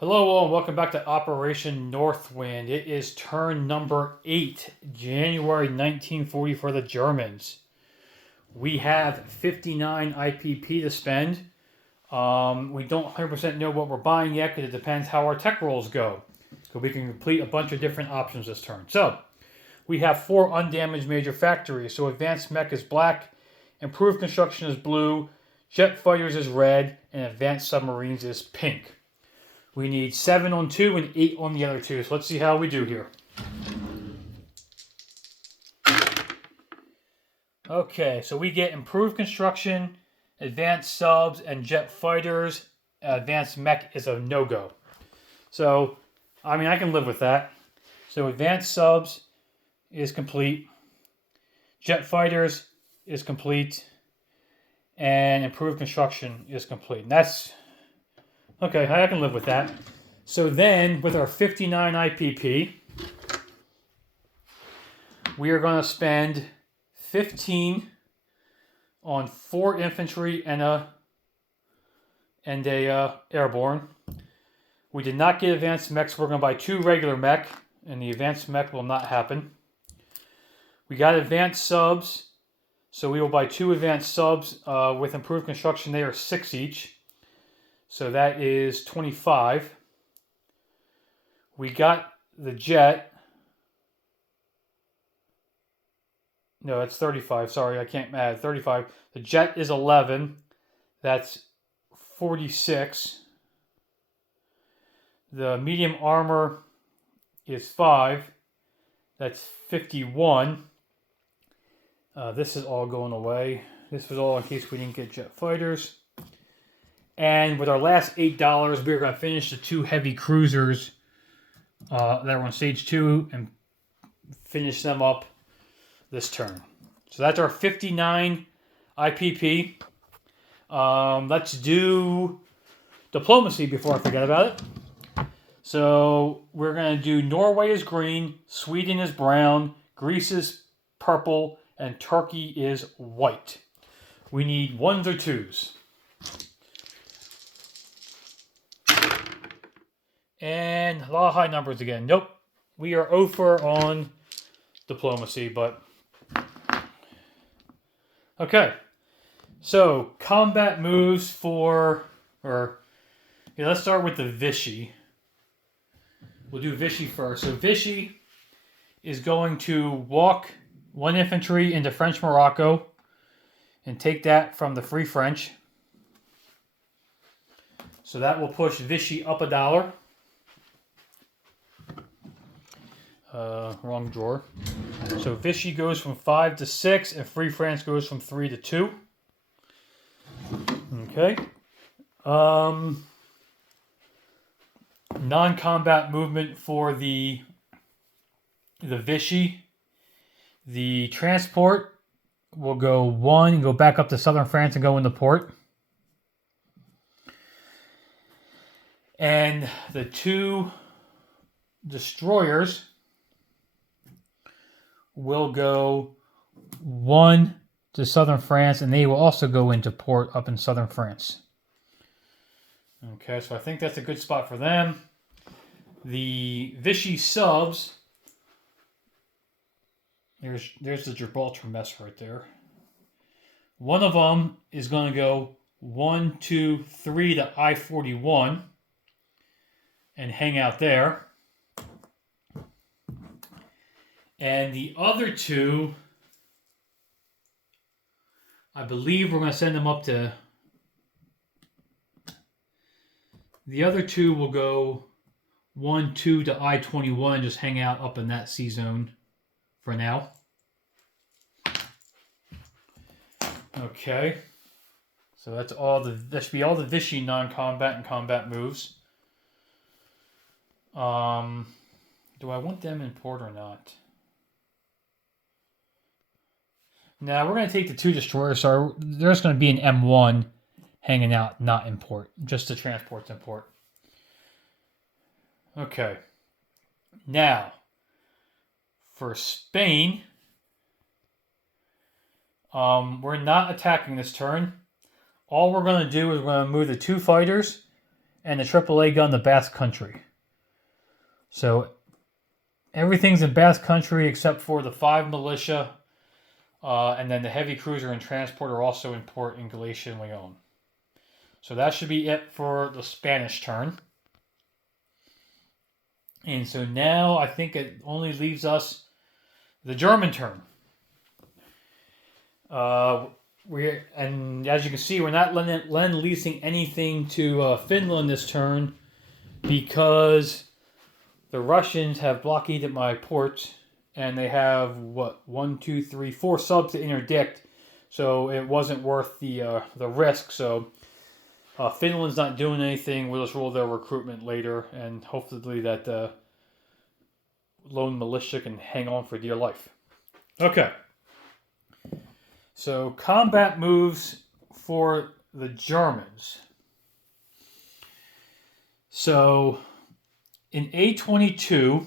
Hello all and welcome back to Operation Northwind. It is turn number 8, January 1940 for the Germans. We have 59 IPP to spend. We don't 100% know what we're buying yet because it depends how our tech rolls go. So we can complete a bunch of different options this turn. So we have 4 undamaged major factories. So advanced mech is black, improved construction is blue, jet fighters is red, and advanced submarines is pink. We need 7 on 2 and 8 on the other 2. So let's see how we do here. Okay, so we get improved construction, advanced subs, and jet fighters. Advanced mech is a no-go. So, I mean, I can live with that. So advanced subs is complete. Jet fighters is complete. And improved construction is complete. And that's... okay, I can live with that. So then, with our 59 IPP, we are going to spend 15 on 4 infantry and a airborne. We did not get advanced mechs. So we're going to buy 2 regular mech, and the advanced mech will not happen. We got advanced subs, so we will buy 2 advanced subs with improved construction. They are 6 each. So that is 25. We got the jet. No, that's 35. Sorry, I can't add 35. The jet is 11. That's 46. The medium armor is 5. That's 51. This is all going away. This was all in case we didn't get jet fighters. And with our last $8, we're going to finish the 2 heavy cruisers that were on stage 2 and finish them up this turn. So that's our 59 IPP. Let's do diplomacy before I forget about it. So we're going to do Norway is green, Sweden is brown, Greece is purple, and Turkey is white. We need 1s or 2s. And a lot of high numbers again. Nope. We are 0 on diplomacy, but... okay. So, combat moves for... let's start with the Vichy. We'll do Vichy first. So, Vichy is going to walk 1 infantry into French Morocco and take that from the Free French. So that will push Vichy up $1. Wrong drawer. So Vichy goes from 5 to 6, and Free France goes from 3 to 2. Okay. Non-combat movement for the Vichy. The transport will go 1 and go back up to southern France and go into port. And the 2 destroyers will go 1 to southern France, and they will also go into port up in southern France. Okay, so I think that's a good spot for them. The Vichy subs, there's the Gibraltar mess right there. One of them is going to go 1, 2, 3 to I-41 and hang out there. And the other 2, I believe we're going to send them up to... the other 2 will go 1, 2 to I-21 and just hang out up in that sea zone for now. Okay. So that's all that should be all the Vichy non-combat and combat moves. Do I want them in port or not? Now, we're going to take the 2 destroyers, so there's going to be an M1 hanging out, not in port, just the transports in port. Okay. Now, for Spain, we're not attacking this turn. All we're going to do is we're going to move the 2 fighters and the AAA gun, the Basque Country. So everything's in Basque Country except for the 5 militia, and then the heavy cruiser and transport are also in port in Galicia and Leon. So that should be it for the Spanish turn. And so now I think it only leaves us the German turn. And as you can see, we're not lend-leasing anything to Finland this turn because the Russians have blockaded my port, and they have 4 subs to interdict. So it wasn't worth the risk. So Finland's not doing anything. We'll just roll their recruitment later, and hopefully that lone militia can hang on for dear life. Okay. So combat moves for the Germans. So in A22,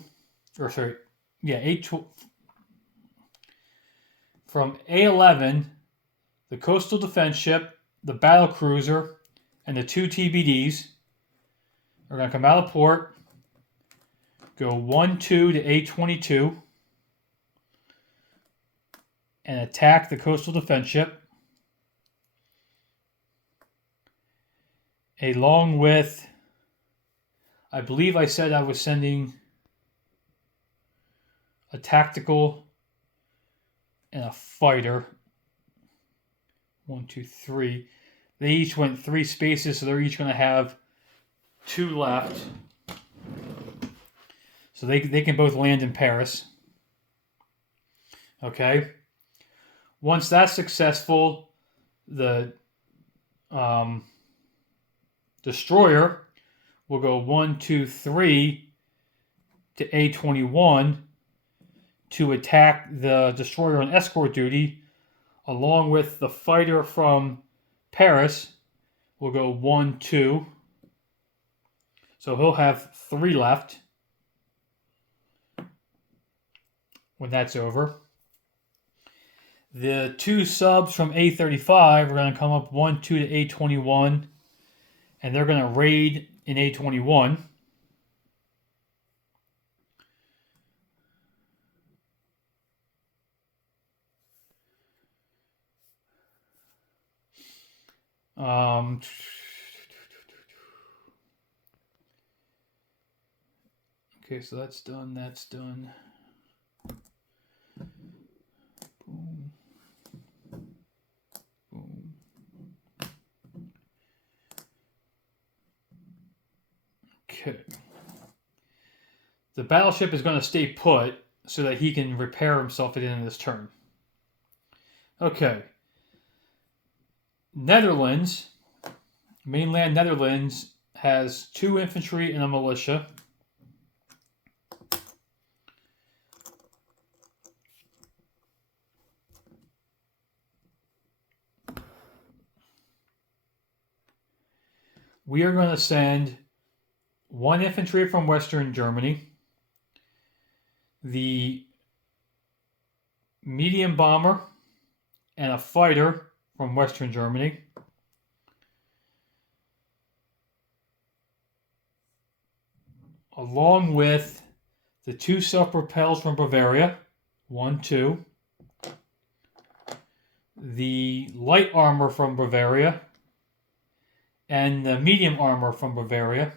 from A11, the coastal defense ship, the battle cruiser, and the 2 TBDs are going to come out of port, go 1-2 to A22, and attack the coastal defense ship, along with, I believe I said I was sending a tactical and a fighter. 1, 2, 3. They each went 3 spaces, so they're each going to have 2 left. So they can both land in Paris. Okay. Once that's successful, the destroyer will go 1, 2, 3 to A21 to attack the destroyer on escort duty, along with the fighter from Paris will go 1, 2. So he'll have 3 left when that's over. The 2 subs from A35 are going to come up 1, 2 to A21, and they're going to raid in A21. Okay, so that's done. That's done. Boom. Boom. Okay. The battleship is going to stay put so that he can repair himself at the end of this turn. Okay. Netherlands, mainland Netherlands, has 2 infantry and a militia. We are going to send 1 infantry from Western Germany, the medium bomber, and a fighter from Western Germany. Along with the 2 self-propels from Bavaria, 1, 2. The light armor from Bavaria, and the medium armor from Bavaria.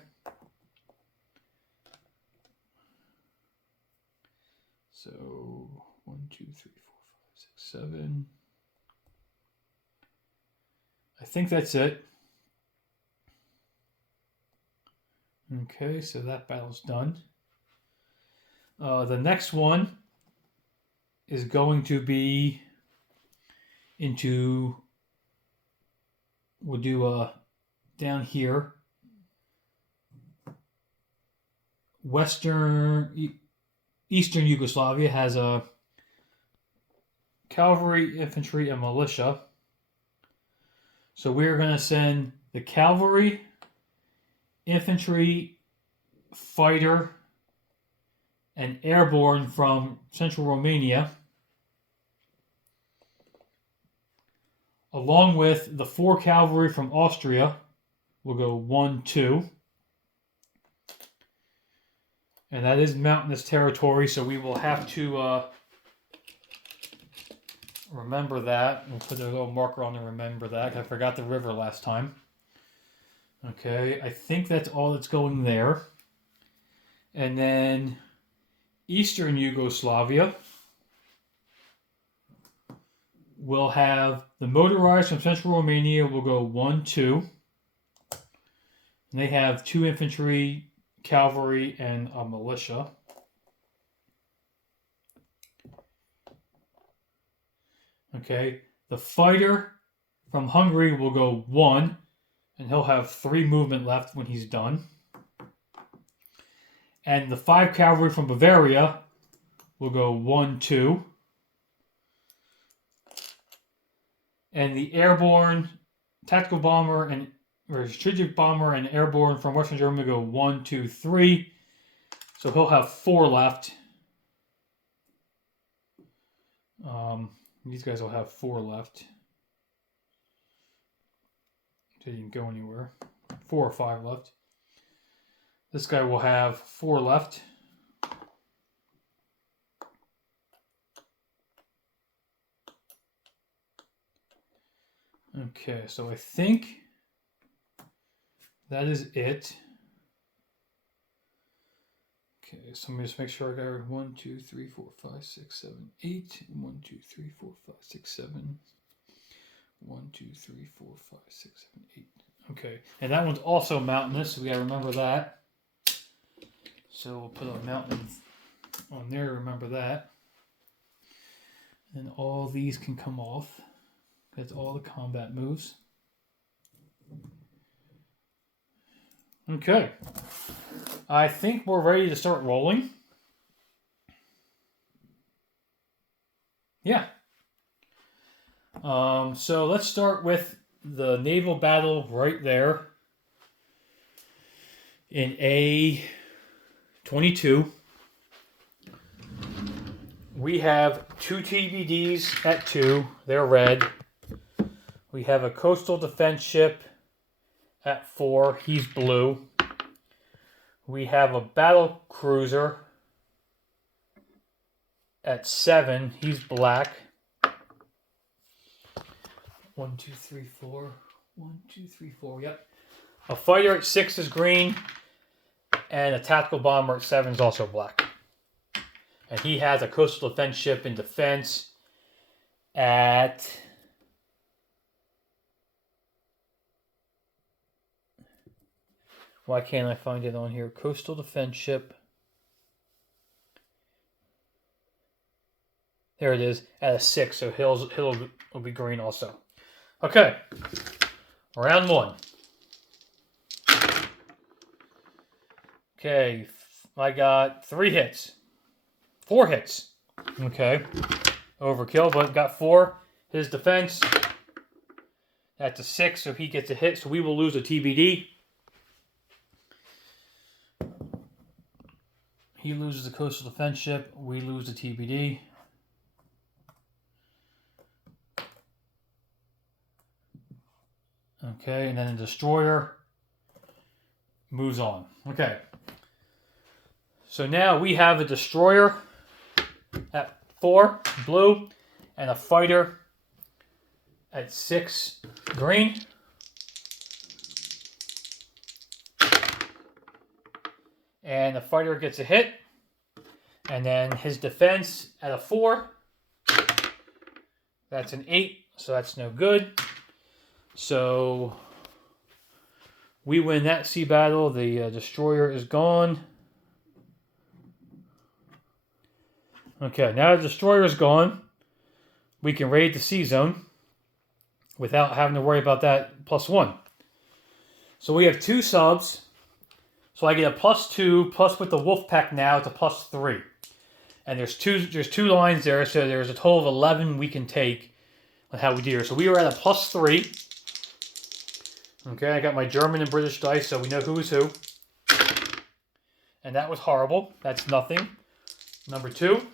So 1, 2, 3, 4, 5, 6, 7. I think that's it. Okay, so that battle's done. The next one is going to be into, we'll do down here, Eastern Yugoslavia has a cavalry, infantry, and militia. So we're going to send the cavalry, infantry, fighter, and airborne from central Romania, along with the 4 cavalry from Austria. We'll go 1, 2. And that is mountainous territory, so we will have to remember that. We'll put a little marker on to remember that. I forgot the river last time. Okay, I think that's all that's going there. And then Eastern Yugoslavia will have the motorized from Central Romania will go 1, 2. And they have 2 infantry, cavalry, and a militia. Okay, the fighter from Hungary will go 1, and he'll have 3 movement left when he's done. And the 5 cavalry from Bavaria will go 1, 2. And the airborne tactical bomber and strategic bomber and airborne from Western Germany go 1, 2, 3. So he'll have 4 left. These guys will have 4 left. They didn't go anywhere. 4 or 5 left. This guy will have 4 left. Okay, so I think that is it. Okay, so let me just make sure I got 1, 2, 3, 4, 5, 6, 7, 8. 1, 2, 3, 4, 5, 6, 7. 1, 2, 3, 4, 5, 6, 7, 8. Okay, and that one's also mountainous, so we gotta remember that. So we'll put a mountain on there to remember that. And all these can come off. That's all the combat moves. Okay. I think we're ready to start rolling. Yeah. So let's start with the naval battle right there in A22. We have 2 TBDs at 2. They're red. We have a coastal defense ship at 4. He's blue. We have a battle cruiser at 7. He's black. 1, 2, 3, 4. 1, 2, 3, 4. Yep. A fighter at 6 is green. And a tactical bomber at 7 is also black. And he has a coastal defense ship in defense at... Why can't I find it on here? Coastal defense ship. There it is, at a 6, so he'll be green also. Okay, round 1. Okay, I got 3 hits. 4 hits. Okay, overkill, but got 4. His defense, that's a 6, so he gets a hit, so we will lose a TBD. He loses the coastal defense ship. We lose the TBD. Okay, and then the destroyer moves on. Okay. So now we have a destroyer at 4, blue, and a fighter at 6, green. And the fighter gets a hit. And then his defense at a 4. That's an 8, so that's no good. So we win that sea battle. The destroyer is gone. Okay, now the destroyer is gone. We can raid the sea zone without having to worry about that +1. So we have 2 subs. So I get a +2, plus with the wolf pack now it's a +3. And there's two lines there, so there's a total of 11 we can take on how we do here. So we were at a +3. Okay, I got my German and British dice, so we know who is who. And that was horrible. That's nothing. Number 2.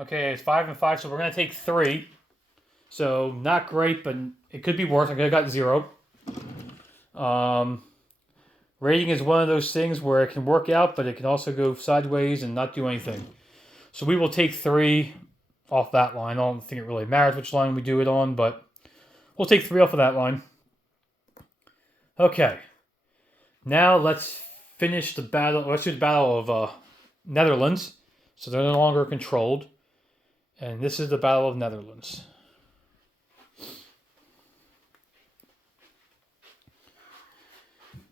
Okay, it's 5 and 5, so we're going to take 3. So not great, but it could be worse. I got 0. Raiding is one of those things where it can work out, but it can also go sideways and not do anything. So we will take 3 off that line. I don't think it really matters which line we do it on, but we'll take 3 off of that line. Okay. Now let's finish the battle. Let's do the Battle of Netherlands. So they're no longer controlled. And this is the Battle of Netherlands.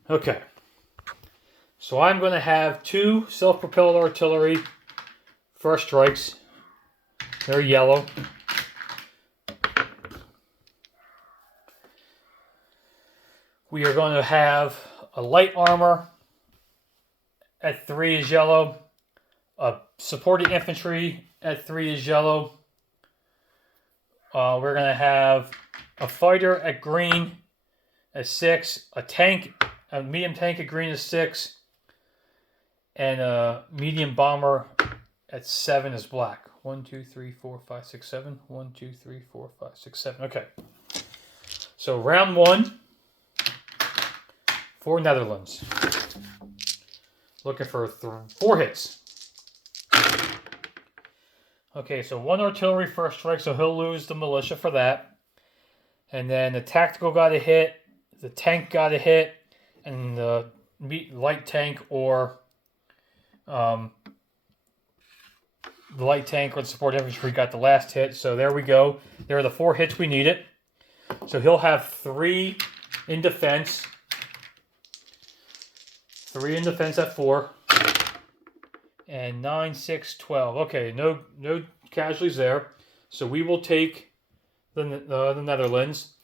Okay. So I'm going to have 2 self-propelled artillery first strikes. They're yellow. We are going to have a light armor at 3 is yellow. A supporting infantry at 3 is yellow. We're going to have a fighter at green at 6. A medium tank at green is 6. And a medium bomber at 7 is black. 1, 2, 3, 4, 5, 6, 7. 1, 2, 3, 4, 5, 6, 7. Okay. So round 1 for Netherlands. Looking for 4 hits. Okay, so 1 artillery first strike, so he'll lose the militia for that. And then the tactical got a hit, the tank got a hit, and the light tank or the light tank or the support infantry got the last hit. So there we go. There are the 4 hits we needed. So he'll have 3 in defense. 3 in defense at 4. And 9, 6, 12. Okay, no casualties there. So we will take the Netherlands.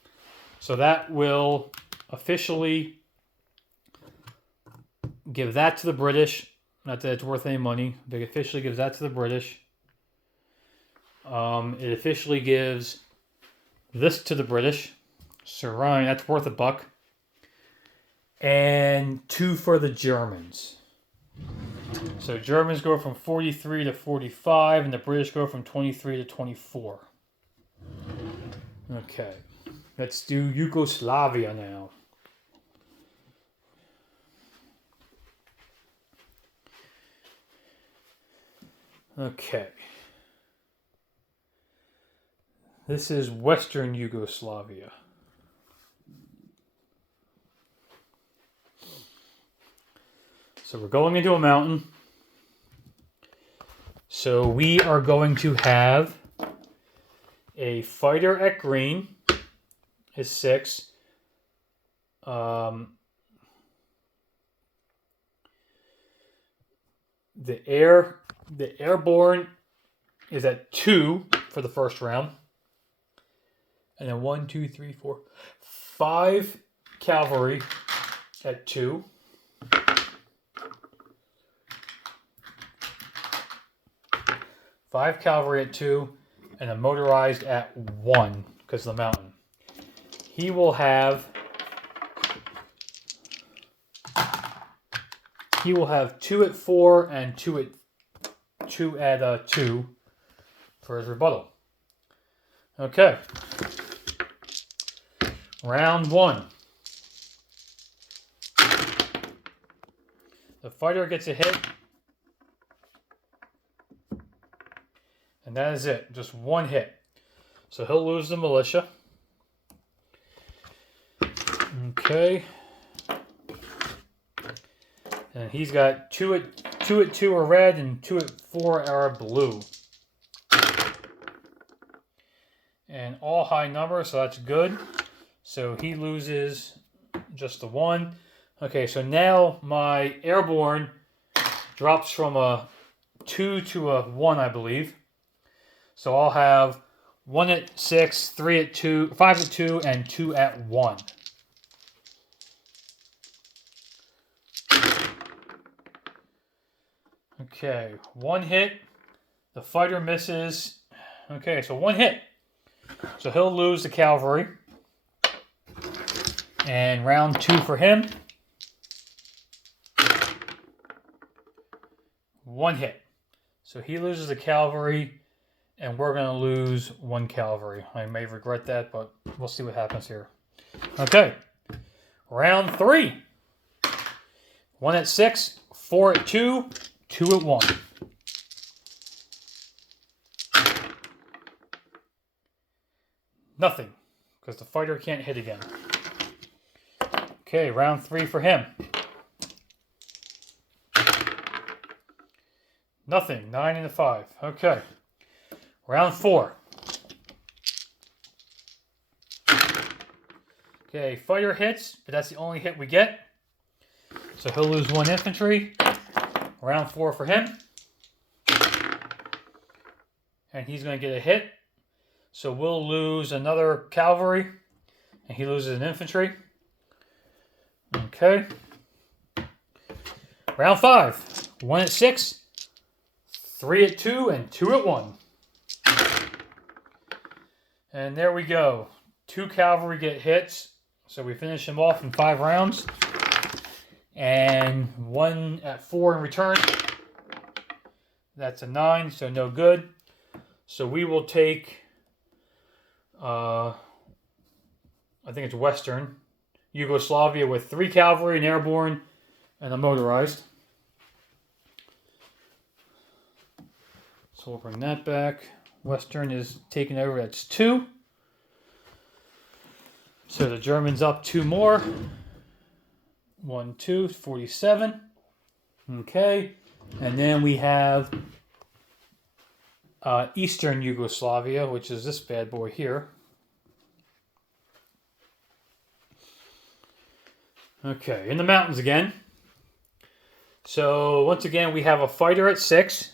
So that will officially give that to the British. Not that it's worth any money, but it officially gives that to the British. It officially gives this to the British. So Ryan, that's worth $1. And 2 for the Germans. So Germans go from 43 to 45, and the British go from 23 to 24. Okay. Let's do Yugoslavia now. Okay. This is Western Yugoslavia. So we're going into a mountain. So we are going to have a fighter at green is 6. The airborne is at 2 for the first round. And then 1, 2, 3, 4, 5 cavalry at 2. 5 cavalry at 2, and a motorized at 1 because of the mountain. He will have 2 at 4 and 2 at 2 for his rebuttal. Okay. Round 1. The fighter gets a hit. And that is it. Just 1 hit. So he'll lose the militia. Okay. And he's got 2 at 2 are red and 2 at 4 are blue. And all high numbers, so that's good. So he loses just the 1. Okay, so now my airborne drops from a 2 to a 1, I believe. So I'll have 1 at 6, 3 at 2, 5 at 2, and 2 at 1. Okay, 1 hit. The fighter misses. Okay, so 1 hit. So he'll lose the cavalry. And round 2 for him. 1 hit. So he loses the cavalry. And we're going to lose 1 cavalry. I may regret that, but we'll see what happens here. Okay. Round 3. 1 at 6, 4 at 2, 2 at 1. Nothing, because the fighter can't hit again. Okay, round 3 for him. Nothing, 9 and a 5. Okay. Round 4. Okay, fighter hits, but that's the only hit we get. So he'll lose 1 infantry. Round 4 for him. And he's going to get a hit. So we'll lose another cavalry. And he loses an infantry. Okay. Round 5. 1 at 6. 3 at 2 and 2 at 1. And there we go. 2 cavalry get hits. So we finish him off in 5 rounds. And 1 at 4 in return. That's a 9, so no good. So we will take, I think it's Western Yugoslavia with 3 cavalry, an airborne, and a motorized. So we'll bring that back. Western is taken over, that's 2. So the Germans up 2 more. 1, 2, 47. Okay. And then we have Eastern Yugoslavia, which is this bad boy here. Okay, in the mountains again. So once again, we have a fighter at 6.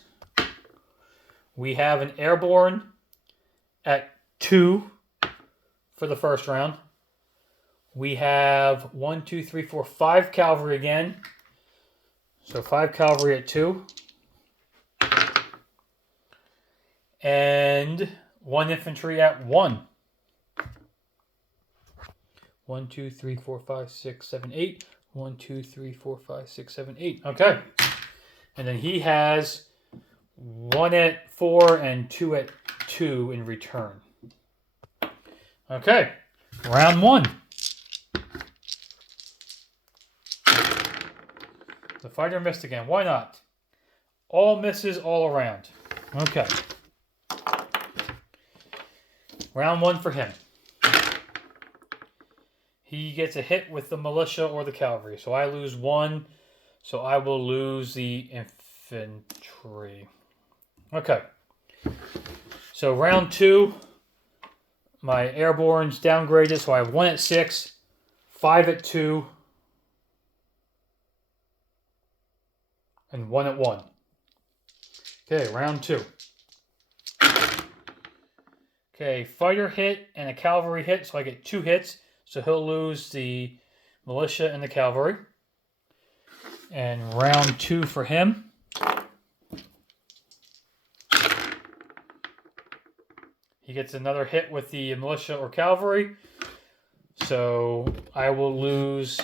We have an airborne at 2 for the first round. We have 1, 2, 3, 4, 5 cavalry again. So 5 cavalry at 2. And 1 infantry at 1. 1, 2, 3, 4, 5, 6, 7, 8. 1, 2, 3, 4, 5, 6, 7, 8. Okay. And then he has 1 at 4 and 2 at 2 in return. Okay. Round 1. The fighter missed again. Why not? All misses all around. Okay. Round 1 for him. He gets a hit with the militia or the cavalry. So I lose 1. So I will lose the infantry. Okay. So round 2. My airborne's downgraded. So I have 1 at 6. 5 at 2. And 1 at 1. Okay, round 2. Okay, fighter hit and a cavalry hit, so I get 2 hits. So he'll lose the militia and the cavalry. And round 2 for him. He gets another hit with the militia or cavalry. So I will lose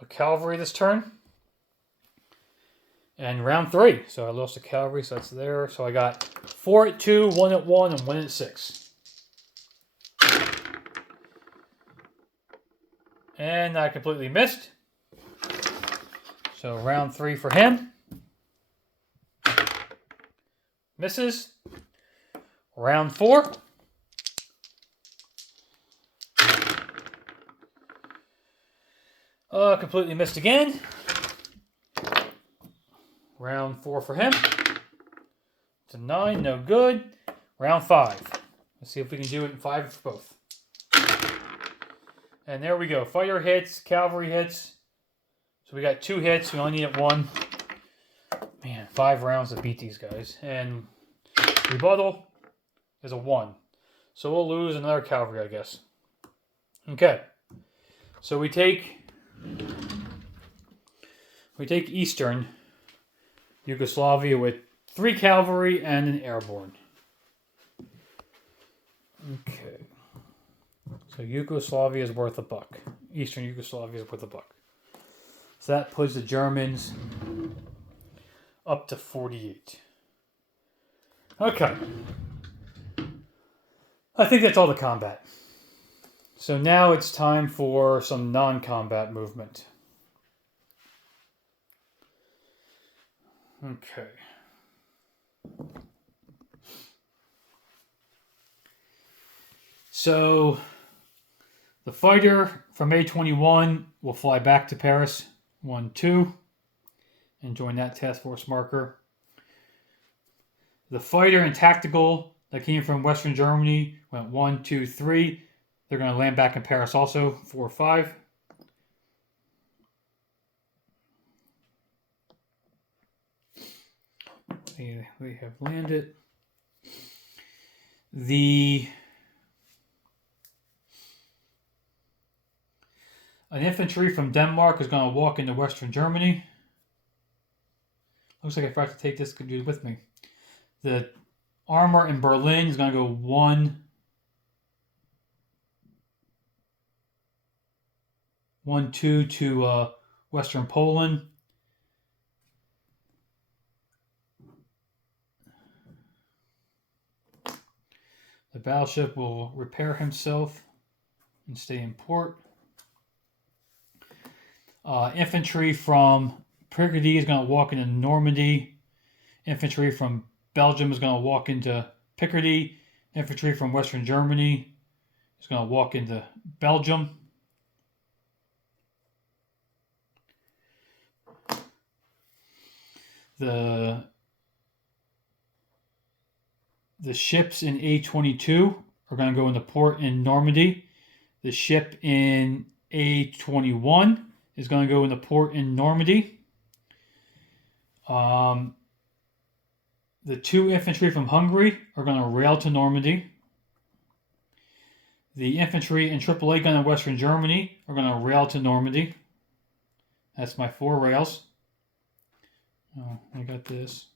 a cavalry this turn. And round 3. So I lost a cavalry, so that's there. So I got 4 at 2, 1 at 1, and 1 at 6. And I completely missed. So round 3 for him. Misses. Round 4. Completely missed again. Round 4 for him. It's a 9, no good. Round 5. Let's see if we can do it in 5 for both. And there we go. Fighter hits, cavalry hits. So we got 2 hits. We only need 1. Man, 5 rounds to beat these guys. And rebuttal is a 1. So we'll lose another cavalry, I guess. Okay. So we take Eastern Yugoslavia with 3 cavalry and an airborne. Okay. So Yugoslavia is worth $1. Eastern Yugoslavia is worth $1. So that puts the Germans up to 48. Okay. I think that's all the combat. So now it's time for some non-combat movement. Okay. So the fighter from A21 will fly back to Paris 1, 2 and join that task force marker. The fighter and tactical that came from Western Germany went 1, 2, 3. They're going to land back in Paris also 4, 5. They have landed. An infantry from Denmark is going to walk into Western Germany. Looks like I forgot to take this dude with me. The armor in Berlin is going to go 1, 2 to Western Poland. The battleship will repair himself and stay in port. Infantry from Picardy is going to walk into Normandy. Infantry from Belgium is going to walk into Picardy. Infantry from Western Germany is going to walk into Belgium. The ships in A22 are going to go into port in Normandy. The ship in A21 is going to go into port in Normandy. The 2 infantry from Hungary are going to rail to Normandy. The infantry in AAA gun in Western Germany are going to rail to Normandy. That's my 4 rails. Oh, I got this.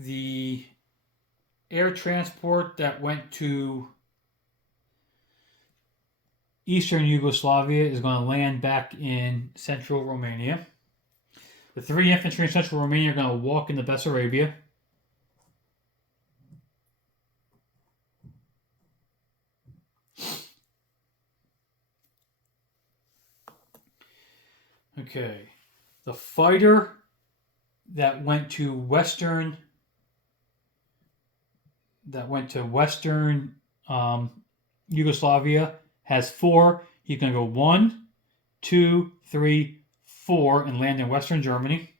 The air transport that went to Eastern Yugoslavia is going to land back in Central Romania. The 3 infantry in Central Romania are going to walk into Bessarabia. Okay. The fighter that went to Western Yugoslavia has 4. He's going to go 1, 2, 3, 4 and land in Western Germany.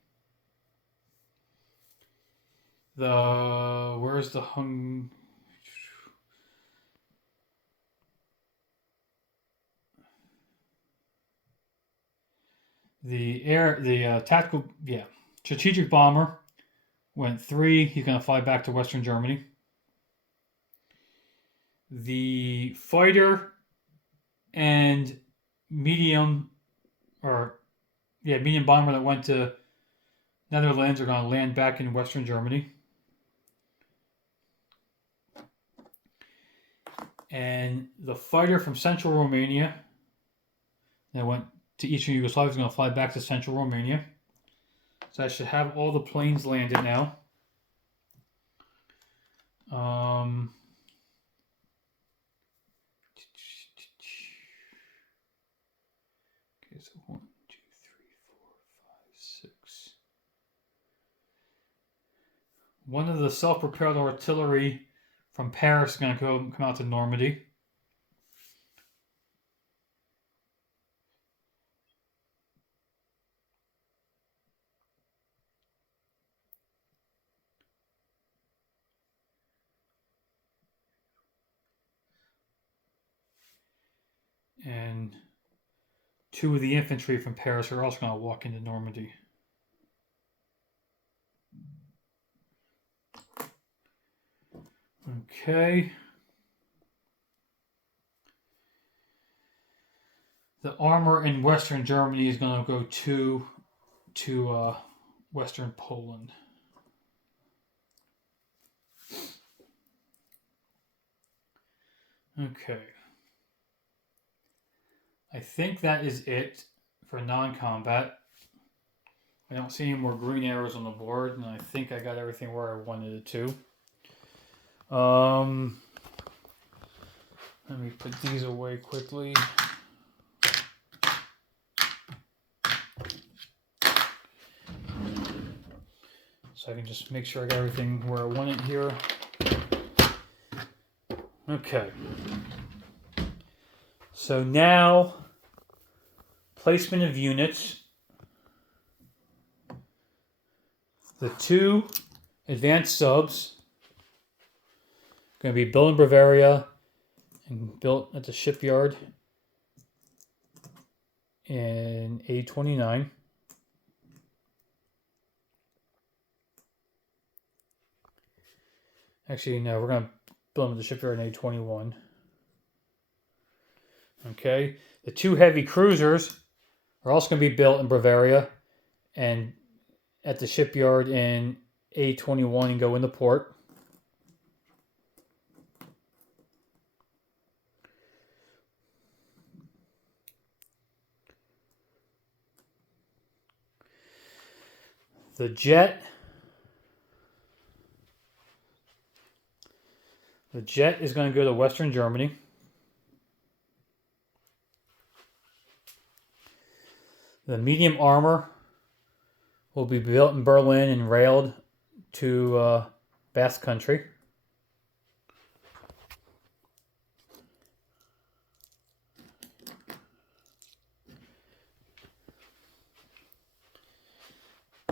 Where's the tactical, strategic bomber went 3. He's going to fly back to Western Germany. The fighter and medium bomber that went to Netherlands are going to land back in Western Germany. And the fighter from Central Romania that went to Eastern Yugoslavia is going to fly back to Central Romania. So I should have all the planes landed now. Okay, so 1, 2, 3, 4, 5, 6. One of the self-propelled artillery from Paris is going to come out to Normandy. And 2 of the infantry from Paris are also going to walk into Normandy. Okay. The armor in Western Germany is going to go to Western Poland. Okay. I think that is it for non-combat. I don't see any more green arrows on the board, and I think I got everything where I wanted it to. Let me put these away quickly. So I can just make sure I got everything where I want it here. Okay. So now, placement of units. The 2 advanced subs going to be built in Bavaria and built at the shipyard in A29. Actually, no, we're going to build them at the shipyard in A21. Okay. The 2 heavy cruisers are also going to be built in Bavaria and at the shipyard in A21 and go into port. The jet is going to go to Western Germany. The medium armor will be built in Berlin and railed to Basque Country.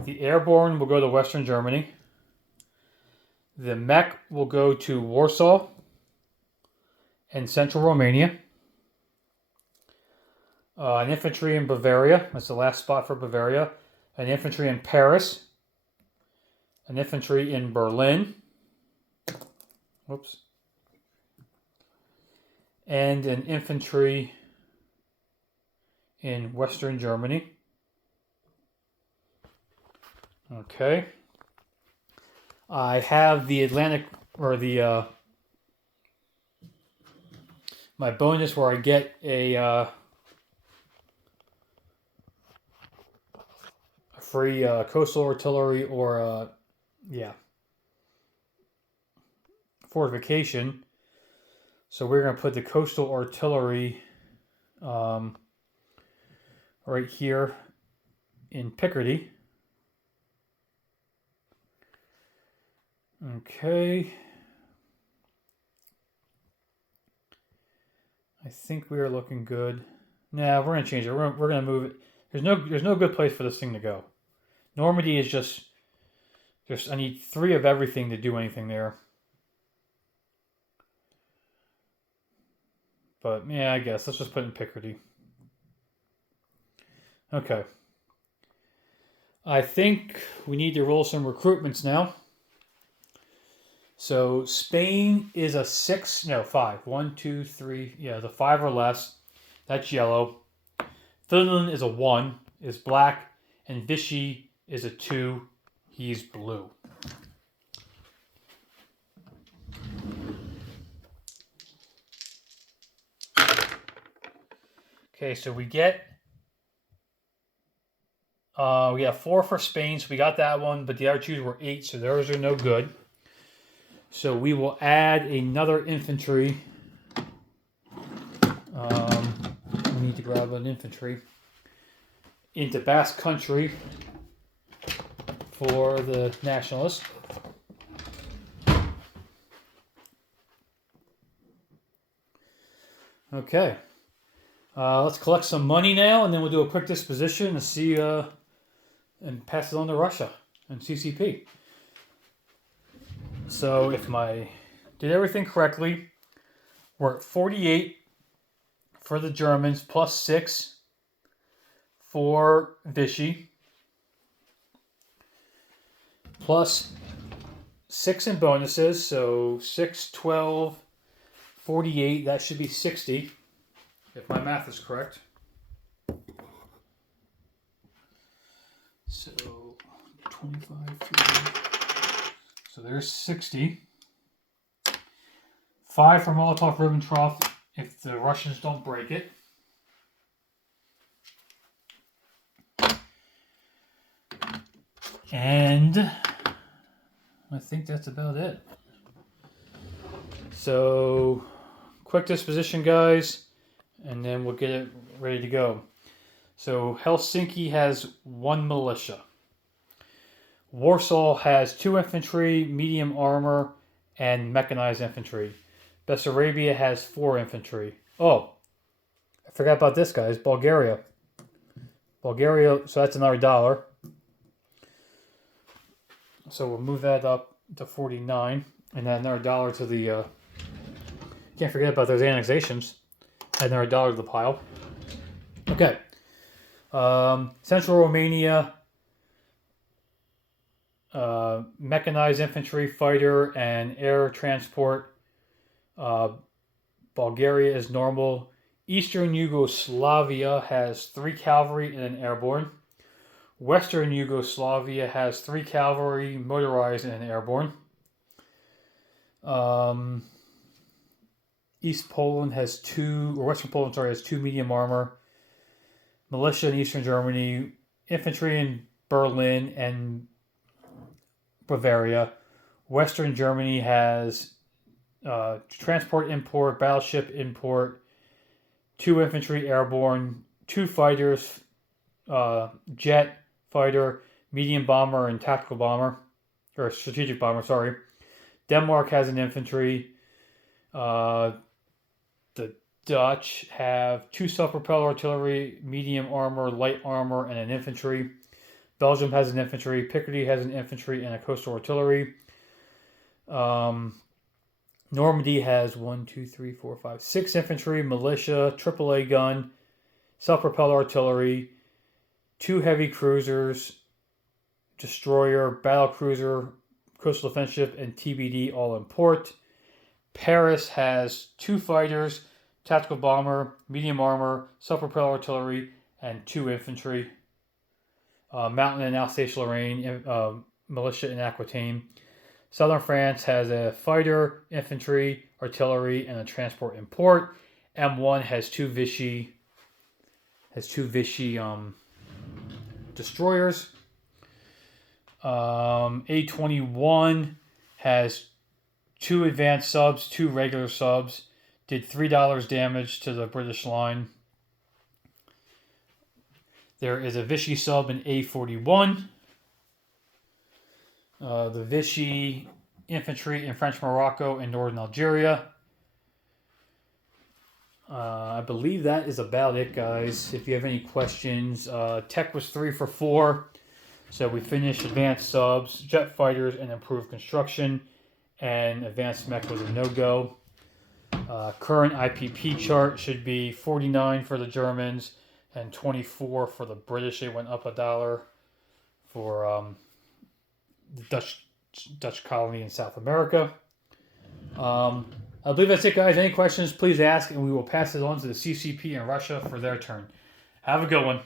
The airborne will go to Western Germany. The mech will go to Warsaw and central Romania. An infantry in Bavaria. That's the last spot for Bavaria. An infantry in Paris. An infantry in Berlin. Whoops. And an infantry in Western Germany. Okay. I have the Atlantic, or the my bonus where I get a free coastal artillery or fortification. So we're going to put the coastal artillery right here in Picardy. Okay. I think we are looking good. Nah, we're going to change it. We're going to move it. There's no good place for this thing to go. Normandy is just I need 3 of everything to do anything there. But yeah, I guess let's just put it in Picardy. Okay. I think we need to roll some recruitments now. So Spain is a 5. 1, 2, 3. Yeah, the 5 or less. That's yellow. Finland is a 1, is black, and Vichy is a 2. He's blue. Okay, so we get we have 4 for Spain, so we got that one, but the other 2 were 8, so those are no good. So we will add another infantry. We need to grab an infantry into Basque Country for the nationalists. Okay. Let's collect some money now, and then we'll do a quick disposition and see and pass it on to Russia and CCP. So if I did everything correctly, we're at 48 for the Germans, plus 6 for Vichy, plus 6 in bonuses, so 6, 12, 48, that should be 60, if my math is correct. So 25, 30. So there's 60. 5 for Molotov-Ribbentrop if the Russians don't break it. And I think that's about it. So, quick disposition, guys, and then we'll get it ready to go. So, Helsinki has 1 militia. Warsaw has 2 infantry, medium armor, and mechanized infantry. Bessarabia has 4 infantry. Oh, I forgot about this, guys. Bulgaria. So that's another $1. So we'll move that up to 49, and add another $1 to the. Can't forget about those annexations. Add another $1 to the pile. Okay. Central Romania. Mechanized infantry, fighter, and air transport. Bulgaria is normal. Eastern Yugoslavia has 3 cavalry and an airborne. Western Yugoslavia has 3 cavalry, motorized, and an airborne. East Poland has 2, or Western Poland, sorry, has 2 medium armor. Militia in Eastern Germany, infantry in Berlin and Bavaria. Western Germany has transport import, battleship import, 2 infantry airborne, 2 fighters, jet fighter, medium bomber, and tactical bomber, or strategic bomber, sorry. Denmark has an infantry. The Dutch have 2 self-propelled artillery, medium armor, light armor, and an infantry. Belgium has an infantry. Picardy has an infantry and a coastal artillery. Normandy has 6 infantry, militia, AAA gun, self-propelled artillery, 2 heavy cruisers, destroyer, battle cruiser, coastal defense ship, and TBD all in port. Paris has 2 fighters, tactical bomber, medium armor, self-propelled artillery, and 2 infantry. Mountain and Alsace-Lorraine, militia and Aquitaine. Southern France has a fighter, infantry, artillery, and a transport in port. M1 has 2 Vichy destroyers. A21 has 2 advanced subs, 2 regular subs. Did $3 damage to the British line. There is a Vichy sub in A41. The Vichy infantry in French Morocco and northern Algeria. I believe that is about it, guys. If you have any questions, tech was 3 for 4. So we finished advanced subs, jet fighters, and improved construction. And advanced mech was a no-go. Current IPP chart should be 49 for the Germans and 24 for the British. They went up $1 for the Dutch colony in South America. I believe that's it, guys. Any questions, please ask, and we will pass it on to the CCP in Russia for their turn. Have a good one.